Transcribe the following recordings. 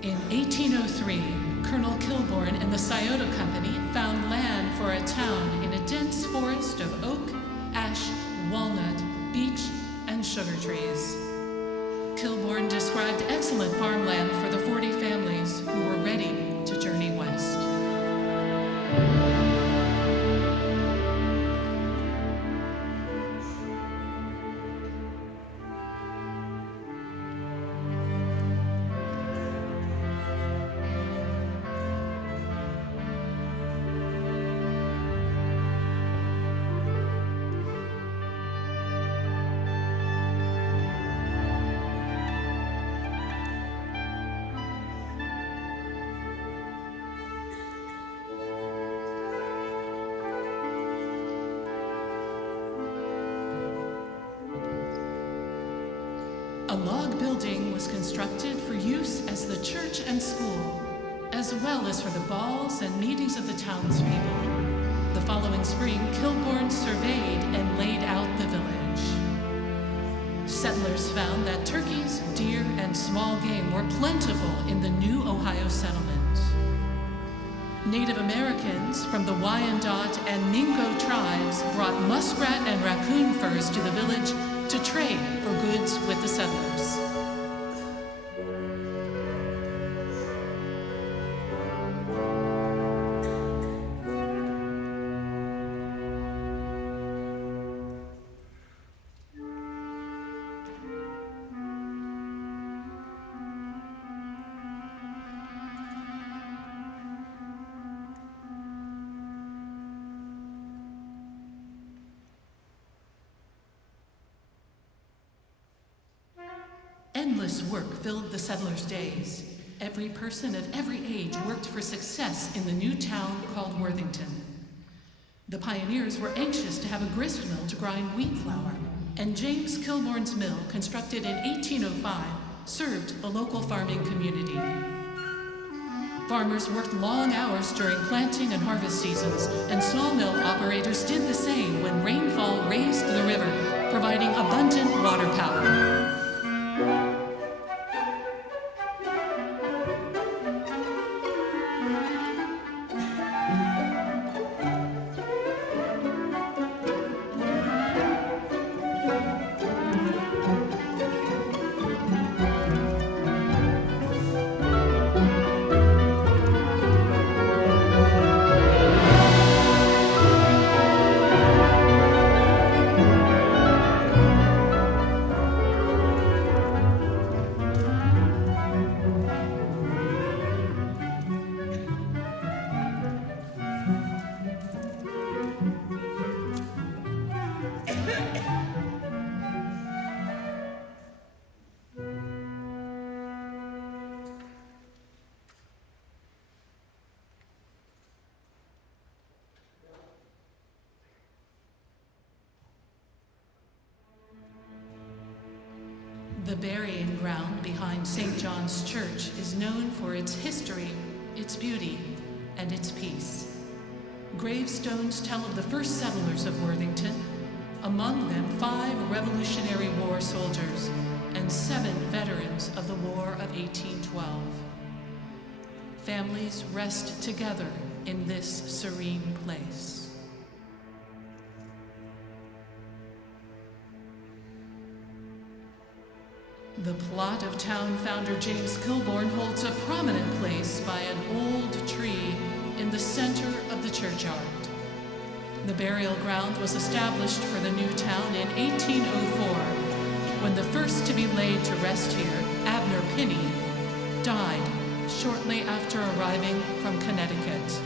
In 1803, Colonel Kilbourne and the Scioto Company found land for a town in a dense forest of oak, ash, walnut, beech, and sugar trees. Kilbourne described excellent farmland for the 40 families who were ready to journey west. A log building was constructed for use as the church and school, as well as for the balls and meetings of the townspeople. The following spring, Kilbourne surveyed and laid out the village. Settlers found that turkeys, deer, and small game were plentiful in the new Ohio settlement. Native Americans from the Wyandot and Mingo tribes brought muskrat and raccoon furs to the village to trade for goods with the settlers. Endless work filled the settlers' days. Every person of every age worked for success in the new town called Worthington. The pioneers were anxious to have a grist mill to grind wheat flour, and James Kilbourne's mill, constructed in 1805, served the local farming community. Farmers worked long hours during planting and harvest seasons, and sawmill operators did the same when rainfall raised the river, providing abundant water power. The burying ground behind St. John's Church is known for its history, its beauty, and its peace. Gravestones tell of the first settlers of Worthington, among them 5 Revolutionary War soldiers and 7 veterans of the War of 1812. Families rest together in this serene place. The plot of town founder James Kilbourne holds a prominent place by an old tree in the center of the churchyard. The burial ground was established for the new town in 1804, when the first to be laid to rest here, Abner Pinney, died shortly after arriving from Connecticut.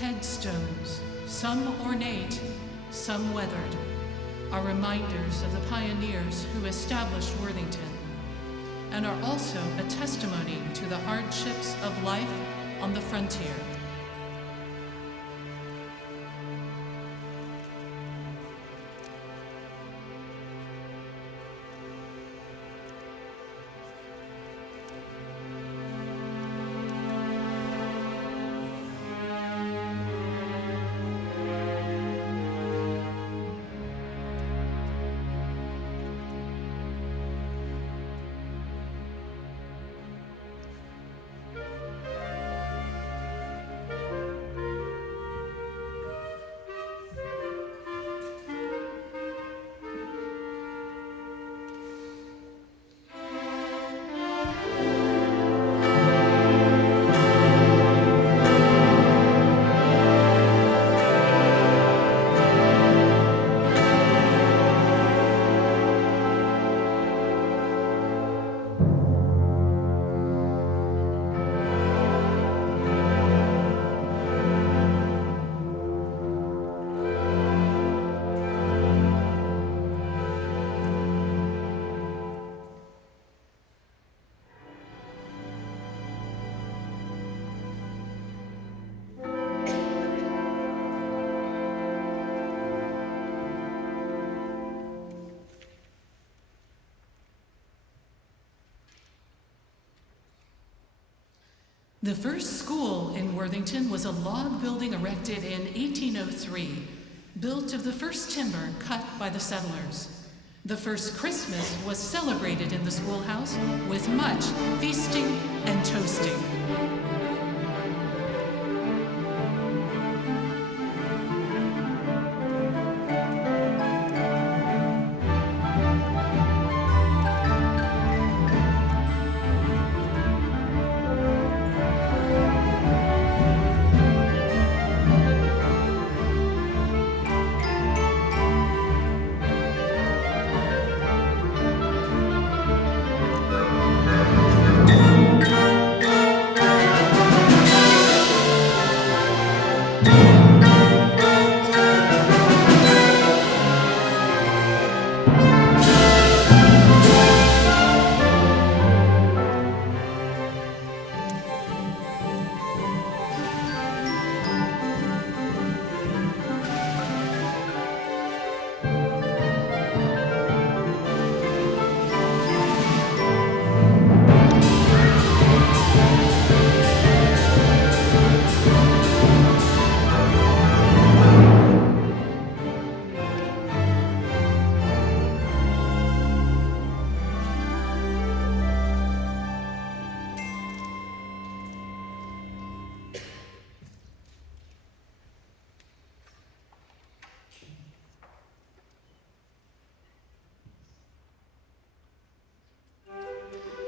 Headstones, some ornate, some weathered, are reminders of the pioneers who established Worthington, and are also a testimony to the hardships of life on the frontier. The first school in Worthington was a log building erected in 1803, built of the first timber cut by the settlers. The first Christmas was celebrated in the schoolhouse with much feasting and toasting.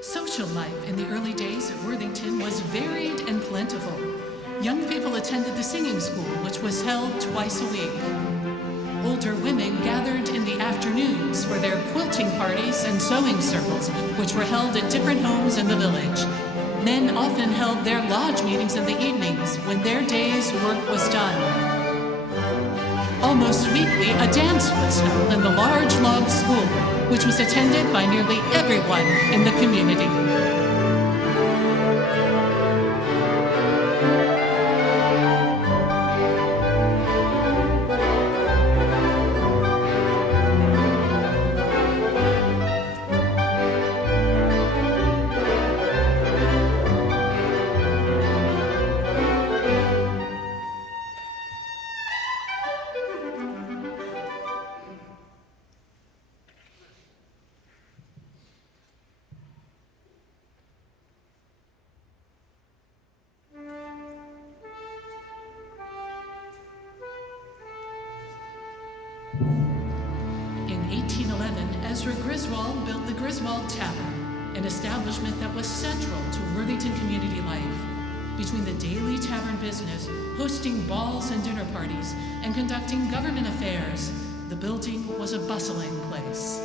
Social life in the early days at Worthington was varied and plentiful. Young people attended the singing school, which was held twice a week. Older women gathered in the afternoons for their quilting parties and sewing circles, which were held at different homes in the village. Men often held their lodge meetings in the evenings when their day's work was done. Almost weekly, a dance was held in the large log school, which was attended by nearly everyone in the community. Ezra Griswold built the Griswold Tavern, an establishment that was central to Worthington community life. Between the daily tavern business, hosting balls and dinner parties, and conducting government affairs, the building was a bustling place.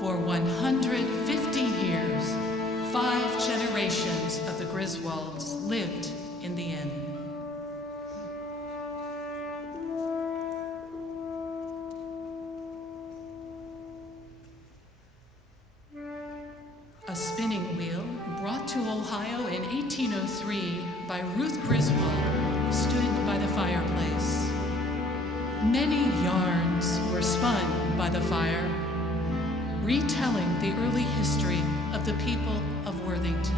For 150 years, 5 generations of the Griswolds lived in the inn. A spinning wheel, brought to Ohio in 1803 by Ruth Griswold, stood by the fireplace. Many yarns were spun by the fire, retelling the early history of the people of Worthington.